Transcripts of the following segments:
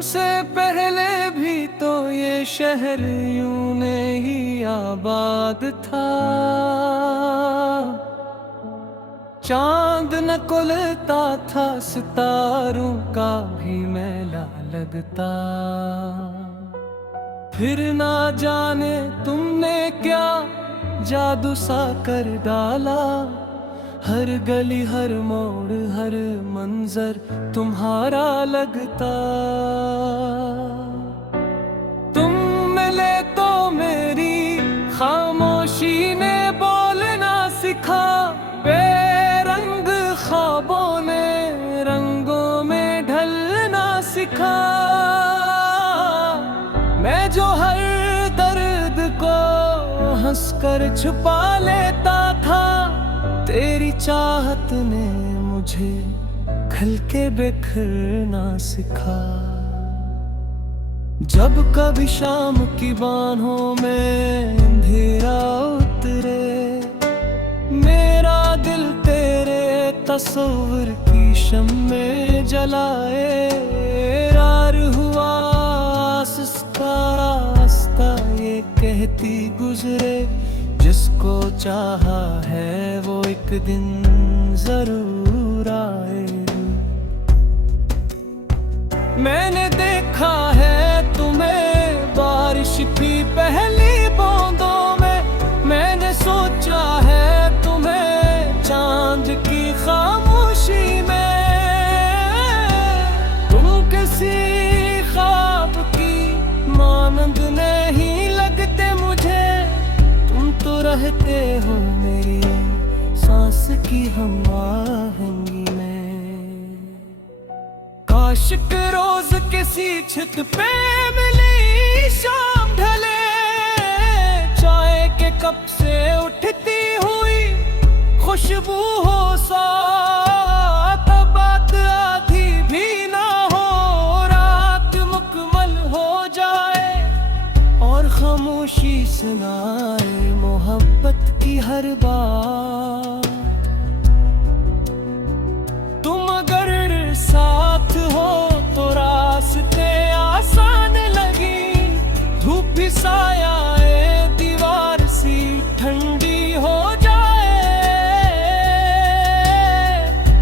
तुमसे पहले भी तो ये शहर यूं नहीं आबाद था। चांद न कुलता था, सितारों का भी मेला लगता। फिर ना जाने तुमने क्या जादू सा कर डाला। हर गली हर मोड़ हर मंजर तुम्हारा लगता। तुम मिले तो मेरी खामोशी ने बोलना सिखा। बेरंग ख्वाबों ने रंगों में ढलना सिखा। मैं जो हर दर्द को हंसकर छुपा लेता था, तेरी चाहत ने मुझे खल के बिखरना सिखा। जब कभी शाम की बाहों में अंधेरा उतरे, मेरा दिल तेरे तस्वीर की शम्में जलाए। रार हुआ आस्ता आस्ता ये कहती गुजरे, जिसको चाहा है वो एक दिन जरूर आएगी। मैंने देखा है तुम्हें बारिश की पहली बूंदों में। मैंने सोचा है तुम्हें चांद की खामोशी में। तुम किसी ख्वाब की मानंद नहीं लगते मुझे। तुम तो रहते हो मेरी सांस की हम आहंगी में। काश के रोज किसी छत पे मिली शाम ढले, चाय के कप से उठती हुई खुशबू हो साथ। बात आधी भी ना हो, रात मुकम्मल हो जाए और खामोशी सुनाए मोहब्बत की हर बात। तुम अगर साथ हो तो रास्ते आसान लगी। धूप भी सायाए दीवार सी ठंडी हो जाए।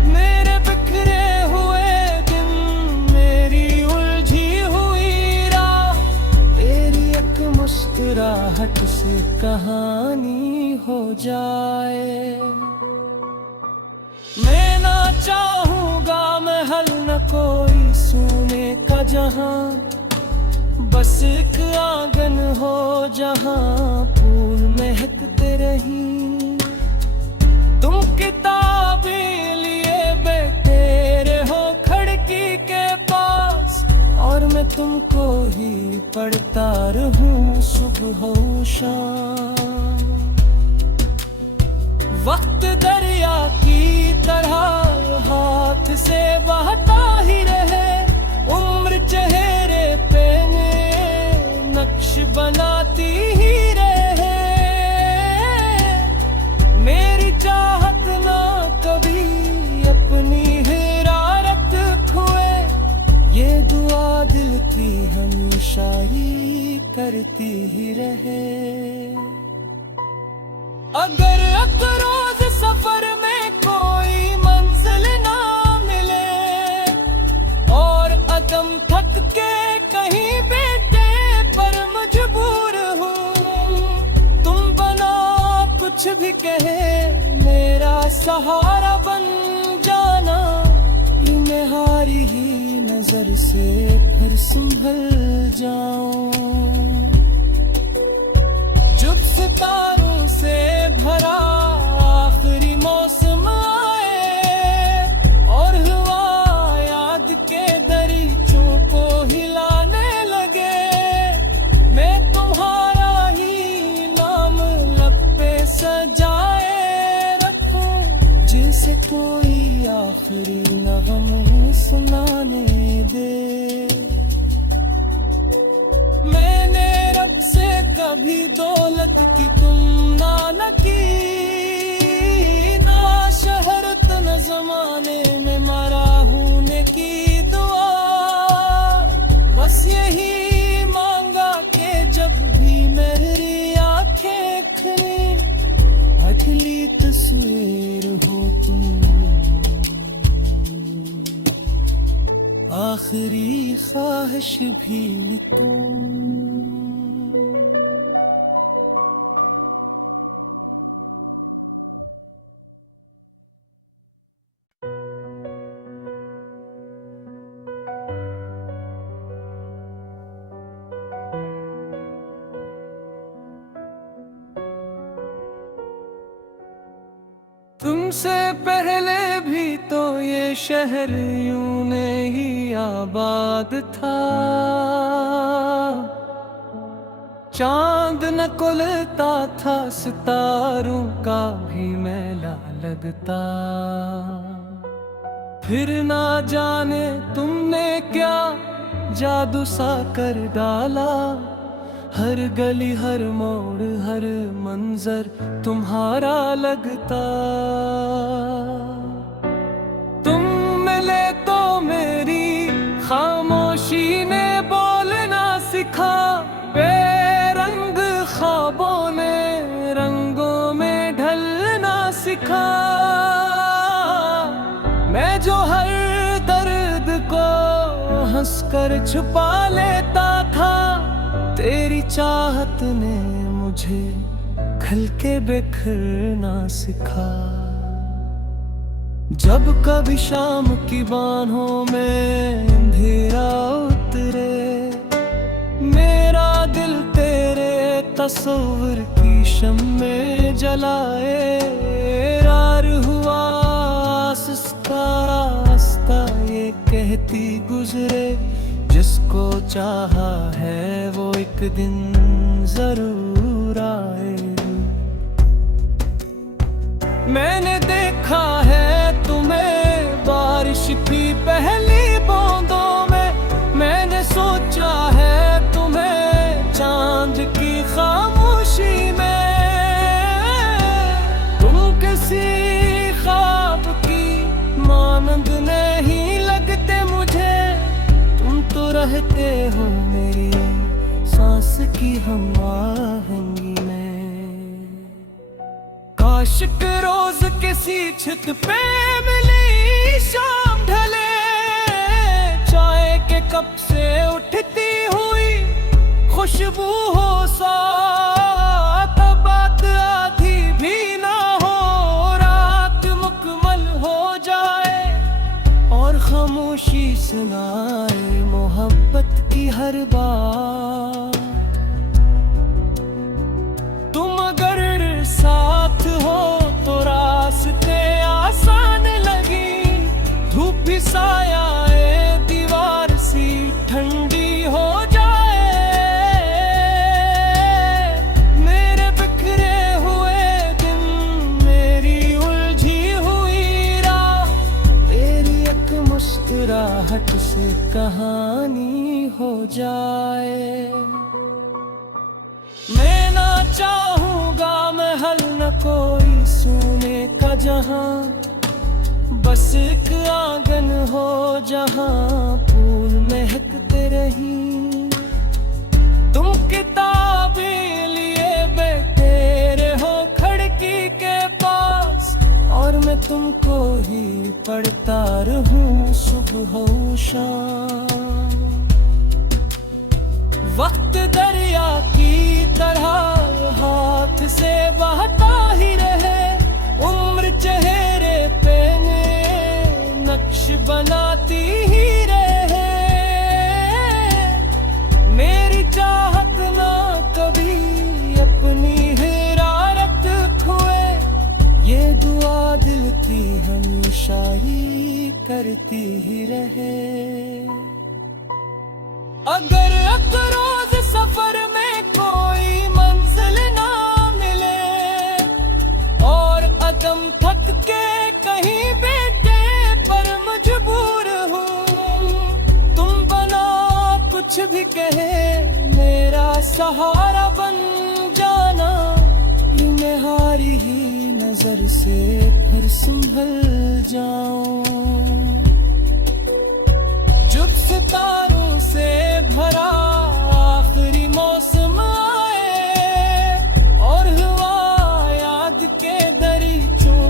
मेरे बिखरे हुए दिन, मेरी उलझी हुई राह, तेरी एक मुस्कुराहट से कहानी हो जाए। मैं ना चाहूंगा महल न कोई सोने का जहां, बस एक आंगन हो जहां फूल महकते रही। तुम किताबें लिए बैठे रहो खिड़की के पास, और मैं तुमको ही पढ़ता रहूं सुबह हो शाम। वक्त दरिया की तरह हाथ से बहता ही रहे। उम्र चेहरे पे नक्श बनाती ही रहे। मेरी चाहत ना कभी अपनी हिरारत खोए, ये दुआ दिल की हमेशा ही करती ही रहे। अगर रोज सफर में कोई मंजिल ना मिले और अदम थक के कहीं बैठे पर मजबूर हूँ, तुम बना कुछ भी कहे मेरा सहारा बन जाना। मैं हारी ही नजर से फिर संभल जाऊं। जब सितारों से भरा आखिरी मौसम आए और हुआ याद के दरीचों को हिलाने लगे, मैं तुम्हारा ही नाम लब पे सजाए रखूं। जिसे कोई आखिरी नगम सुनाने दे। मैंने रब से कभी दौलत की तुमना न की, ना शहरत न जमाने में मरा होने की दुआ। तस्वीर हो तुम, आखिरी ख्वाहिश भी तुम। तुमसे पहले भी तो ये शहर यूं नहीं आबाद था, चांद न कुलता था, सितारों का भी मेला लगता। फिर ना जाने तुमने क्या जादू सा कर डाला, हर गली हर मोड़ हर मंजर तुम्हारा लगता। तुम मिले तो मेरी खामोशी ने बोलना सिखा, बेरंग ख्वाबों ने रंगों में ढलना सिखा। मैं जो हर दर्द को हंसकर छुपा लेता था, तेरी चाहत ने मुझे खल के बिखरना सिखा। जब कभी शाम की बाहों में अंधेरा उतरे, मेरा दिल तेरे तस्वीर की शम्में जलाए। रार हुआ आस्ता आस्ता ये कहती गुजरे, जिसको चाहा है वो एक दिन जरूर आएगी। मैंने देखा है तुम्हें बारिश की पहली बूंदों में, मैंने सोचा है तुम्हें चांद की खामोशी में। तुम किसी ख्वाब की मानंद नहीं लगते मुझे, तो रहते हो मेरी सांस की हम आहंगी में। काश के रोज किसी छत पे मिली शाम ढले, चाय के कप से उठती हुई खुशबू हो साथ। बात आधी भी ना हो, रात मुकम्मल हो जाए और खामोशी सुनाए मोहब्बत की हर बात। तुम अगर साथ हो तो रास्ते आसान लगी, धूप भी सायाए दीवार सी ठंडी हो जाए। मेरे बिखरे हुए दिन, मेरी उलझी हुई राह, तेरी एक मुस्कुराहट से कहानी हो जाए। मैं ना चाहूंगा महल न कोई सोने का जहां, बस एक आंगन हो जहां फूल महकते रही। तुम किताबें लिए बैठे रहो खिड़की के पास, और मैं तुमको ही पढ़ता रहूं सुबह हो शाम। वक्त दरिया की तरह हाथ से बहता ही रहे, उम्र चेहरे पे नक्श बनाती ही रहे। मेरी चाहत ना कभी अपनी हिरारत खोए, ये दुआ दिल की हमेशा ही करती ही रहे। अगर रोज सफर में कोई मंजिल ना मिले और कदम थक के कहीं बैठे पर मजबूर हूँ, तुम बना कुछ भी कहे मेरा सहारा बन जाना। मैं हारी ही नजर से फिर संभल जाऊं। जब सितारों से भरा आखिरी मौसम आए और हुआ याद के दरीचों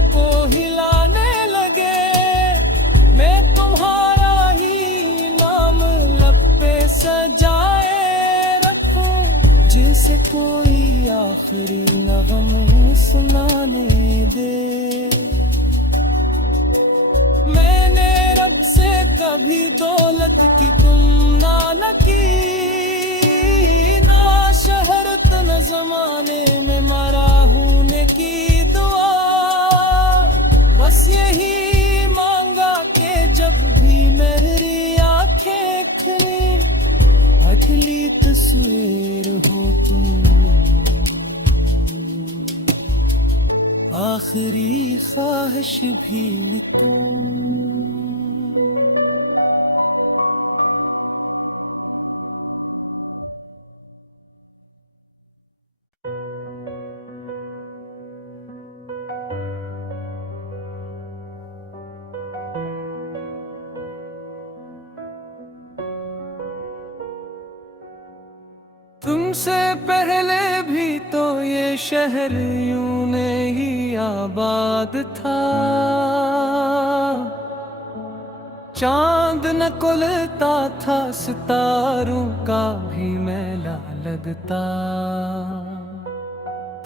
कोई आखिरी नगम सुनाने दे। मैंने रब से कभी दौलत की तुमना न की, ना शहरत न जमाने में मरा होने की दुआ। बस यही मांगा कि जब भी मेरी आंखें खुली, अगली तस्वीर हो तुम, आखिरी ख्वाहिश भी तुम। तुमसे पहले भी तो ये शहर यूं नहीं आबाद था। चांद न कुलता था, सितारों का भी मेला लगता।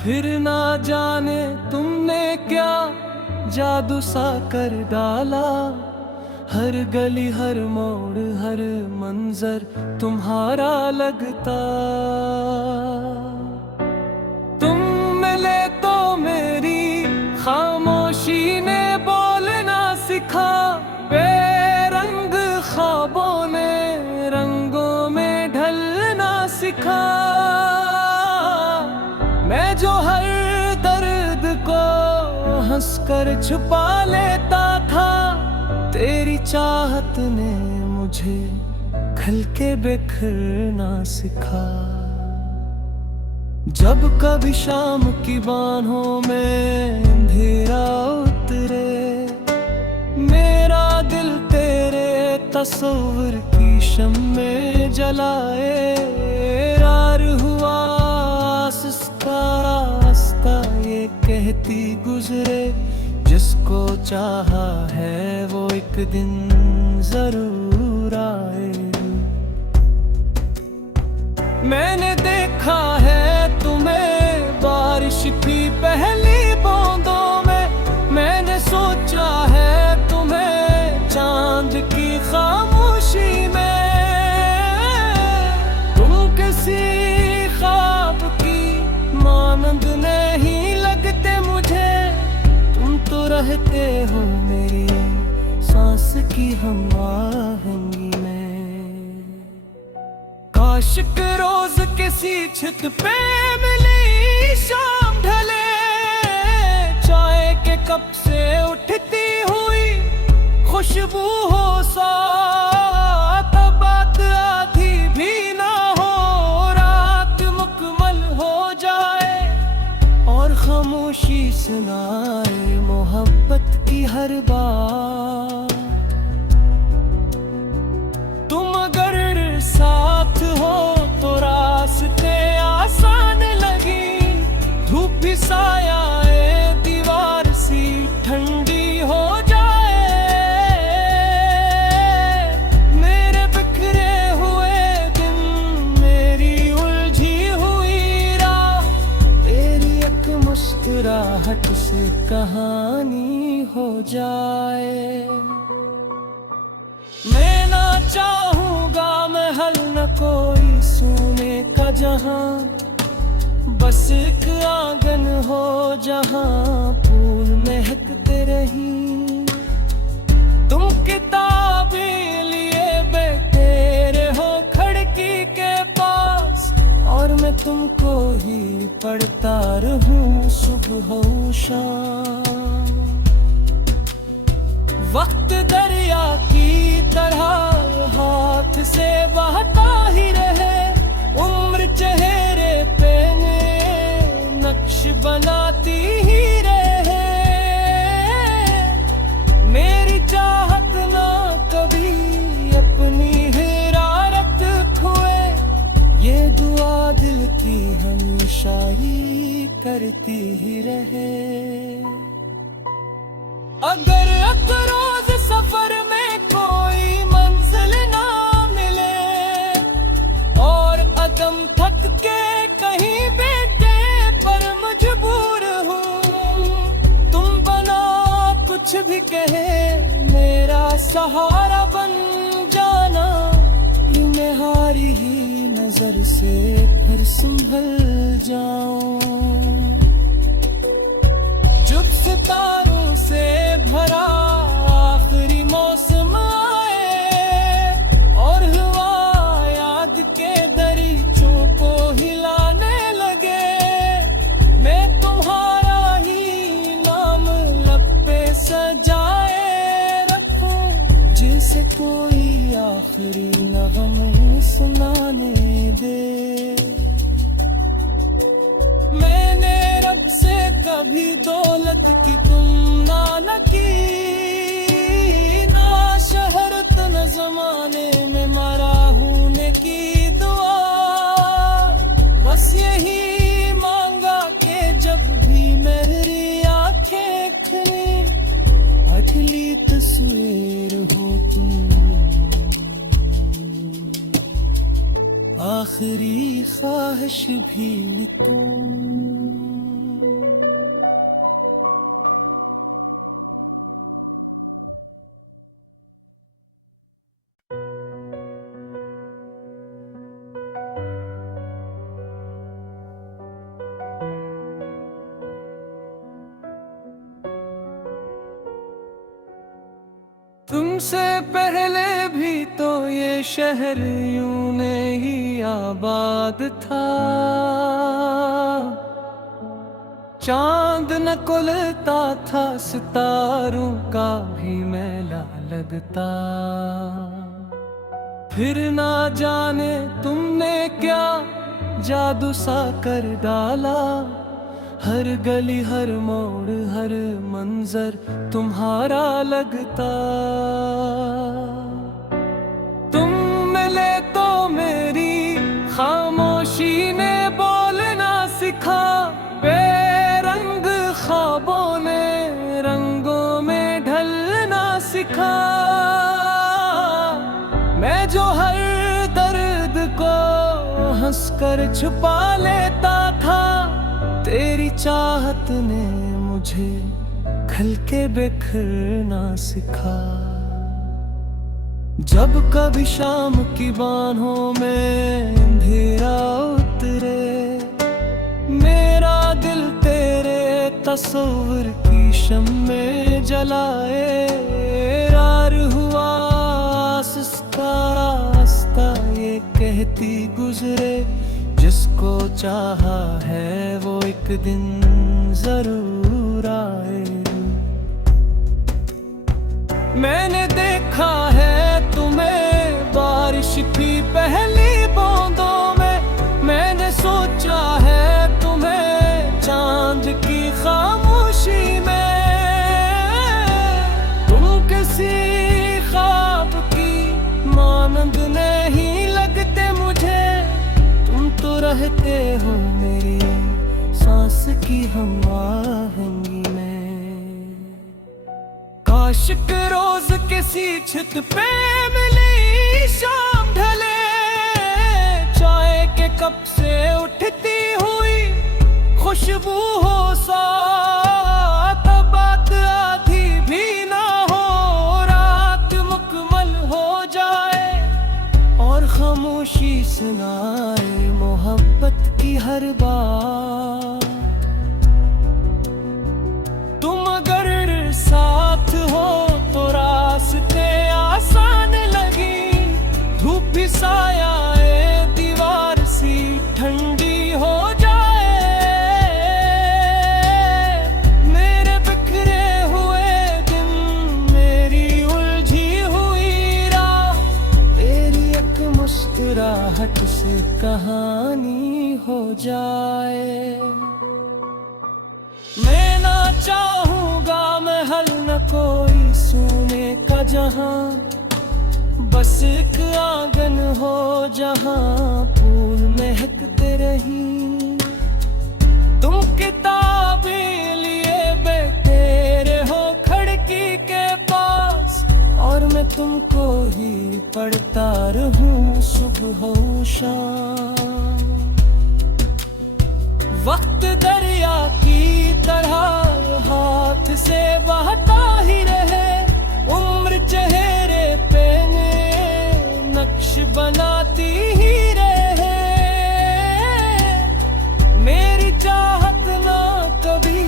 फिर ना जाने तुमने क्या जादू सा कर डाला, हर गली हर मोड़ हर मंजर तुम्हारा लगता। तुम मिले तो मेरी खामोशी ने बोलना सिखा, बेरंग ख्वाबों ने रंगों में ढलना सिखा। मैं जो हर दर्द को हंसकर छुपा लेता था, तेरी चाहत ने मुझे खल के बिखरना सिखा। जब कभी शाम की बाहों में अंधेरा उतरे, मेरा दिल तेरे तस्वीर की शम्में जलाए। रार हुआ आस्ता आस्ता ये कहती गुजरे, जिसको चाहा है वो एक दिन जरूर आएगी। मैंने देखा है तुम्हें बारिश की पहली बूंदों में, मैंने सोचा है तुम्हें चांद की खामोशी में। तुम किसी ख्वाब की मानंद नहीं लगते मुझे, तो रहते हो मेरी सांस की हम आहंगी में। काश के रोज किसी छत पे मिली शाम ढले, चाय के कप से उठती हुई खुशबू हो साथ। बात आधी भी ना हो, रात मुकम्मल हो जाए और खामोशी सुनाए मोहब्बत की हर बात। तुम अगर साथ हो तो रास्ते आसान लगी, धूप भी सायाए दीवार सी ठंडी हो जाए। मेरे बिखरे हुए दिन, मेरी उलझी हुई राह, तेरी एक मुस्कुराहट से कहानी हो जाए। मैं ना चाहूंगा महल न कोई सोने का जहां, बस एक आंगन हो जहां फूल महकते रही। तुम किताबें लिए बैठे रहो खिड़की के पास, और मैं तुमको ही पढ़ता रहूं सुबह हो शाम। वक्त दरिया की तरह हाथ से बहता ही रहे, उम्र चेहरे पे नक्श बनाती ही रहे। मेरी चाहत ना कभी अपनी हिरारत खोए, ये दुआ दिल की हमेशा ही करती ही रहे। अगर रोज सफर में कोई मंजिल ना मिले और कदम थक के कहीं भी सहारा बन जाना, मैं हारी ही नजर से फिर संभल जाऊं। जब सितारों से भरा आखिरी मौसम आए और हवा याद के दरीचों को हिलाने लगे, मैं तुम्हारा ही नाम लब पे सजाए रखूं, जैसे कोई आखिरी नगम सुनाने दे। मैंने रब से कभी दौलत की तुमना न की, ना शहरत न जमाने में मरा होने की दुआ, बस यही मांगा कि जब भी मेरी आंखें खुली, अगली तस्वीर हो तुम, आखिरी ख्वाहिश भी तुम। तुमसे पहले भी तो ये शहर यूं नहीं आबाद था, चांद न कुलता था, सितारों का भी मेला लगता। फिर ना जाने तुमने क्या जादू सा कर डाला, हर गली हर मोड़ हर मंजर तुम्हारा लगता। तुम मिले तो मेरी खामोशी ने बोलना सिखा, बेरंग ख्वाबों ने रंगों में ढलना सिखा। मैं जो हर दर्द को हंसकर छुपा लेता था, तेरी चाहत ने मुझे खल के बिखरना सिखा। जब कभी शाम की बाहों में अंधेरा उतरे, मेरा दिल तेरे तस्वीर की शम्में जलाए। रार हुआ आस्ता आस्ता ये कहती गुजरे, जिसको चाहा है वो एक दिन जरूर आए। मैंने देखा है तुम्हें बारिश की पहली बूंदों में, मैंने सोचा है तुम्हें चांद की खामोशी में। तुम किसी ख्वाब की मानंद नहीं लगते मुझे, तुम तो रहते हो मेरी सांस की हम आहंगी में। काश के रोज किसी छत पे मिली शाम ढले, चाय के कप से उठती हुई खुशबू हो साथ। बात आधी भी ना हो, रात मुकम्मल हो जाए और खामोशी सुनाए मोहब्बत की हर बात। तुम अगर साथ हो तो रास्ते आसान लगी, धूप भी सायाए दीवार सी ठंडी हो जाए। मेरे बिखरे हुए दिन, मेरी उलझी हुई राह, तेरी एक मुस्कुराहट से कहानी हो जाए। मैं ना चाहूंगा महल न कोई सोने का जहां, बस एक आंगन हो जहां फूल महकते रही। तुम किताबें लिए बैठे रहो खिड़की के पास, और मैं तुमको ही पढ़ता रहूं सुबह हो शाम। वक्त दरिया की तरह हाथ से बहता ही रहे, उम्र चेहरे बनाती ही रहे। मेरी चाहत ना कभी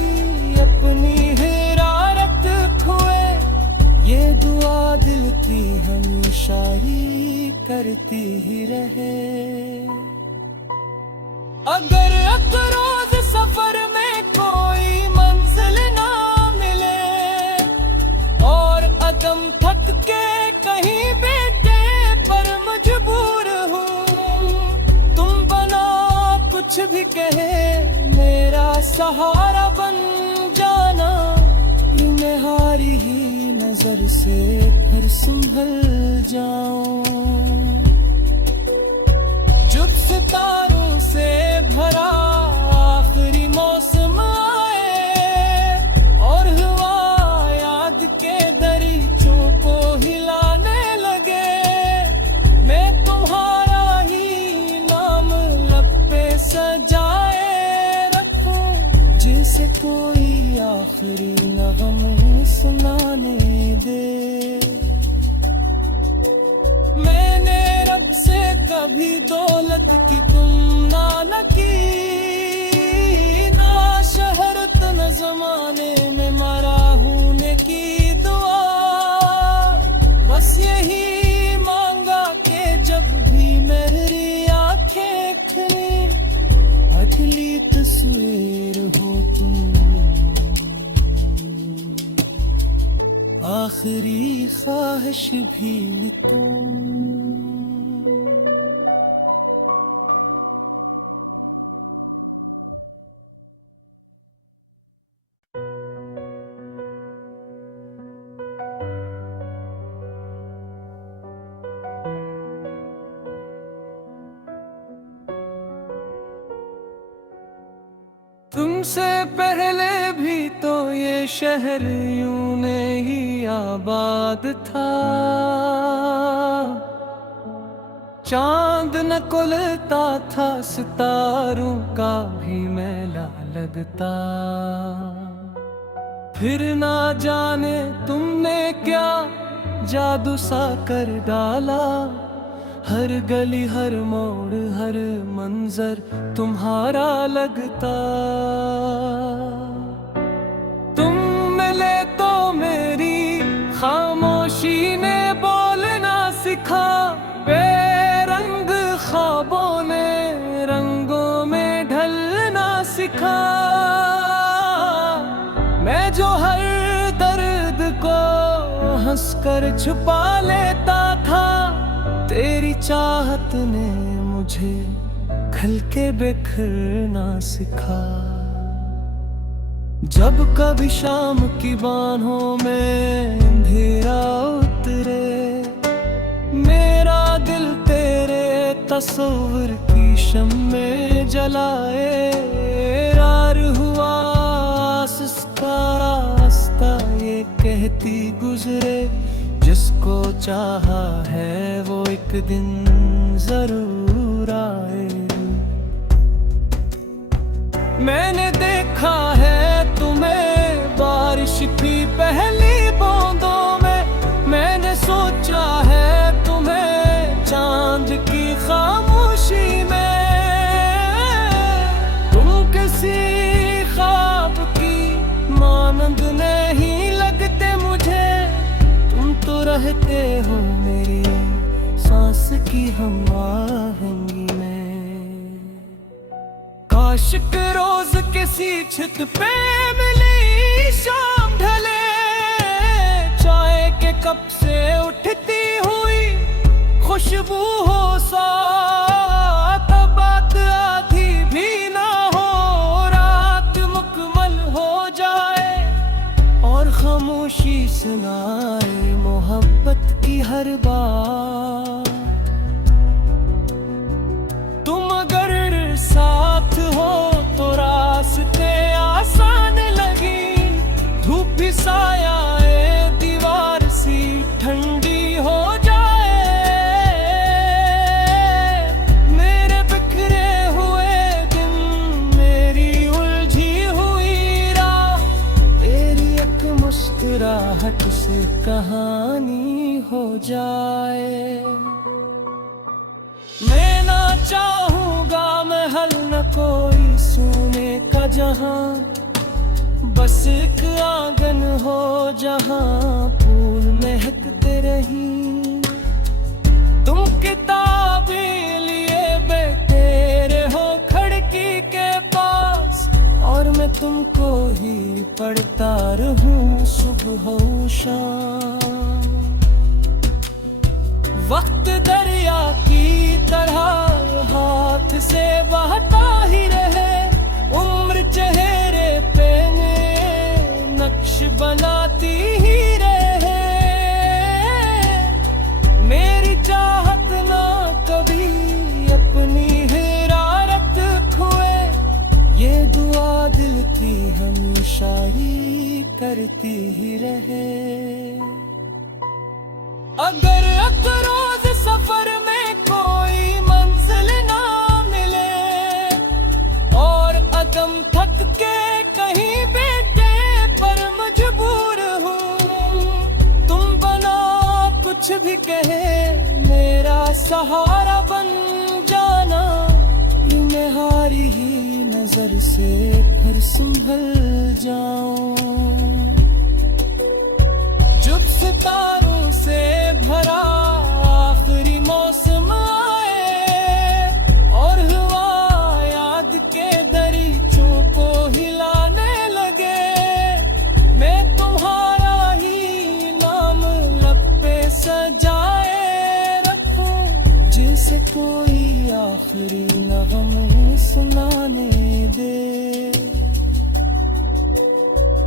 अपनी हिरारत खोए, ये दुआ दिल की हमेशा ही करती ही रहे। अगर रोज सफर में कोई मंजिल ना मिले और अदम थक के कहीं बैठे पर मजबूर हूँ, तुम बना कुछ भी कहे मेरा सहारा बन जाना। मैं हारी ही नजर से फिर संभल जाऊं। जब सितारों से भरा आखिरी मौसम आए और हवा याद के दरीचों को हिलाने लगे, मैं तुम्हारा ही नाम लब पे सजाए रखूं, जैसे कोई आखिरी नगम सुनाने दे। मैंने रब से कभी दौलत की तुलना न की, ना शहरत न जमाने में मरा होने की दुआ। बस यही मांगा कि जब भी मेरी आंखें खुली, अगली तस्वीर हो तुम, आखिरी ख्वाहिश भी तुम। तुमसे पहले भी तो ये शहर यूं नहीं आबाद था। चांद न कुलता था, सितारों का भी मेला लगता। फिर ना जाने तुमने क्या जादू सा कर डाला, हर गली हर मोड़ हर मंजर तुम्हारा लगता। तुम मिले तो मेरी खामोशी ने बोलना सिखा, बेरंग ख्वाबों ने रंगों में ढलना सिखा। मैं जो हर दर्द को हंसकर छुपा लेता था, तेरी चाहत ने मुझे खल के बिखरना सिखा। जब कभी शाम की बाहों में अंधेरा उतरे, मेरा दिल तेरे तस्वीर की शम्में जलाए। रार हुआ आस्ता आस्ता ये कहती गुजरे, जिसको चाहा है वो एक दिन जरूर आए। मैंने देखा है तुम्हें बारिश की पहली बूंदों में, मैंने सोचा है तुम्हें चांद की खामोशी में। तुम किसी ख्वाब की मानंद नहीं लगते मुझे, तो रहते हो मेरी सांस की हम आहंगी में। काश के रोज किसी छत पे मिली शाम ढले, चाय के कप से उठती हुई खुशबू हो साथ। बात आधी भी ना हो, रात मुकम्मल हो जाए और खामोशी सुनाए मोहब्बत की हर बात। तुम अगर साथ हो तो रास्ते आसान लगी, धूप भी साया दीवार सी ठंडी हो जाए। मेरे बिखरे हुए दिन, मेरी उलझी हुई राह, तेरी एक मुस्कुराहट से कहानी हो जाए। चाहूंगा महल न कोई सोने का जहां, बस एक आंगन हो जहां फूल महकते रही। तुम किताबें लिए बैठे रहो खिड़की के पास, और मैं तुमको ही पढ़ता रहूं सुबह हो शाम। वक्त दरिया की तरह हाथ से बहता ही रहे, उम्र चेहरे पे नक्श बनाती ही रहे। मेरी चाहत ना कभी अपनी हिरारत खोए, ये दुआ दिल की हमेशा ही करती ही रहे। अगर रोज सफर में कोई मंजिल ना मिले, और अदम थक के कहीं बैठे पर मजबूर हूँ, तुम बना कुछ भी कहे मेरा सहारा बन जाना। मैं हारी ही नजर से फिर संभल जाऊं। जब सितारों से भरा आखिरी मौसम आए, और हवा याद के दरीचों को हिलाने लगे, मैं तुम्हारा ही नाम लब पे सजाए रखूं, जिसे कोई आखिरी नगम सुनाने दे।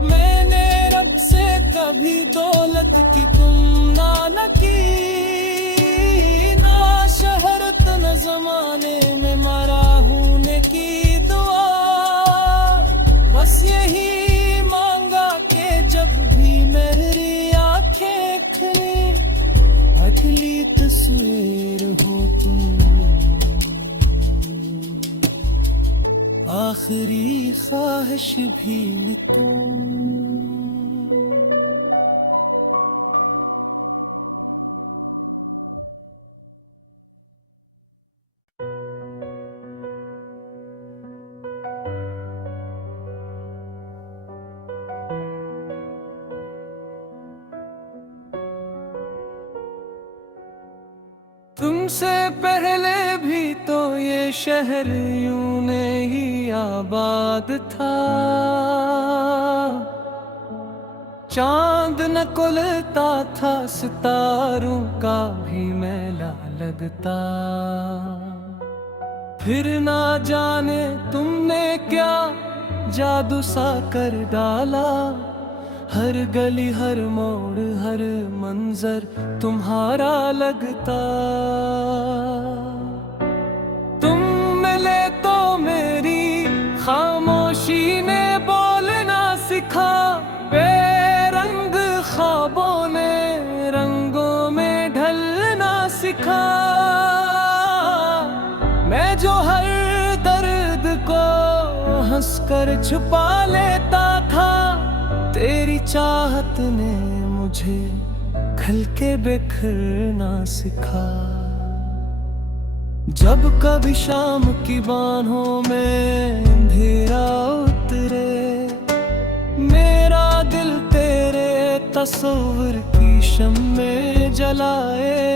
मैंने रब से कभी दौलत की तुमना न की, ना शहरत न जमाने में मरा होने की दुआ। बस यही मांगा कि जब भी मेरी आंखें खुली, अगली तस्वीर हो तुम, आखिरी ख्वाहिश भी तुम। तुमसे पहले भी तो ये शहर यूं नहीं आबाद था, चांद न कुलता था, सितारों का भी मेला लगता। फिर ना जाने तुमने क्या जादू सा कर डाला, हर गली हर मोड़ हर मंजर तुम्हारा लगता। तुम मिले तो मेरी खामोशी ने बोलना सिखा, बेरंग ख्वाबों ने रंगों में ढलना सिखा। मैं जो हर दर्द को हंसकर छुपा लेता था, तेरी चाहत ने मुझे खल के बिखरना सिखा। जब कभी शाम की बाहों में अंधेरा उतरे, मेरा दिल तेरे तस्वीर की शम्में जलाए।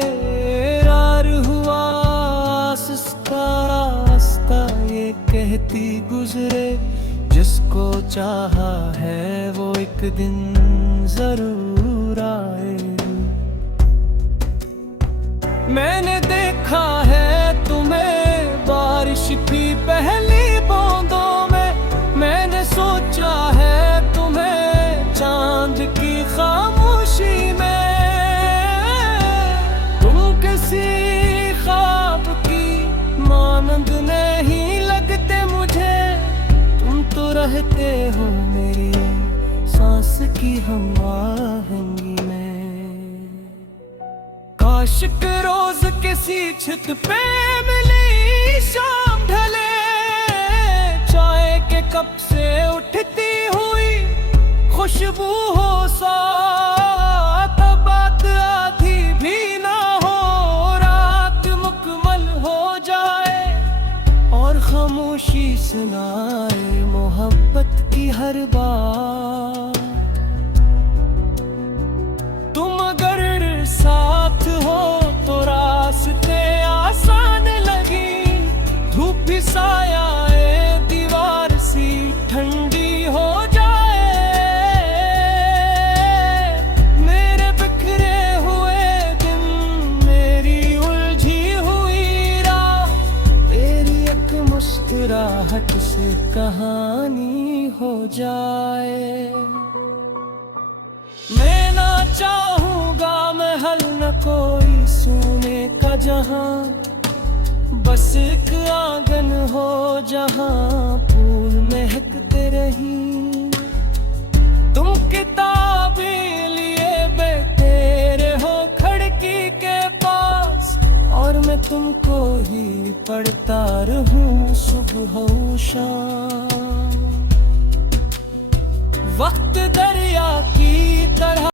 रार हुआ आस्ता आस्ता ये कहती गुजरे, जिसको चाहा है वो एक दिन जरूर आएगी। मैंने देखा है तुम्हें बारिश की पहली बूंदों में, मैंने सोचा है तुम्हें चांद की खामोशी में। तुम किसी ख्वाब की मानंद नहीं लगते मुझे, तुम तो रहते हो मेरी सांस की हम आहंगी में। काश के रोज किसी छत पे मिली शाम ढले, चाय के कप से उठती हुई खुशबू हो साथ। बात आधी भी ना हो, रात मुकम्मल हो जाए, खामोशी सुनाए मोहब्बत की हर बात। तुम अगर साथ हो तो रास्ते आसान लगी, धूप भी सायाए दीवार सी ठंडी हो जाए। मेरे बिखरे हुए दिन, मेरी उलझी हुई राह, तेरी एक मुस्कुराहट से कहानी हो जाए। मैं ना चाहूंगा महल न कोई सोने का जहां, बस एक आंगन हो जहां फूल महकते रही। तुम किताबें लिए बैठे रहो खिड़की के पास, और मैं तुमको ही पढ़ता रहूं सुबह हो शाम। वक्त दरिया की तरह